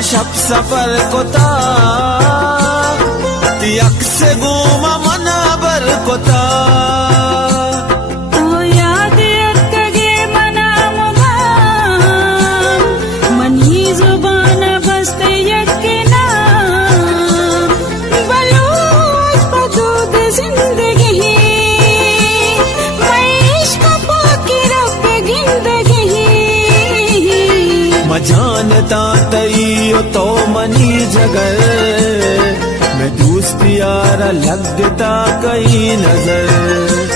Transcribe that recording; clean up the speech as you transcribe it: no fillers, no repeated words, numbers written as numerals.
शब सफर कोता तियक से गुमा मना बर कोता याद अक्कगे मना मुदा मनी जुबान बस्ते यकीना बलूच पदूद जिंदगी मैं इश्क पाकी रब जिंदगी मैं जानता तई तो मनी जगर मैं दोस्त यारा लगता कई नजर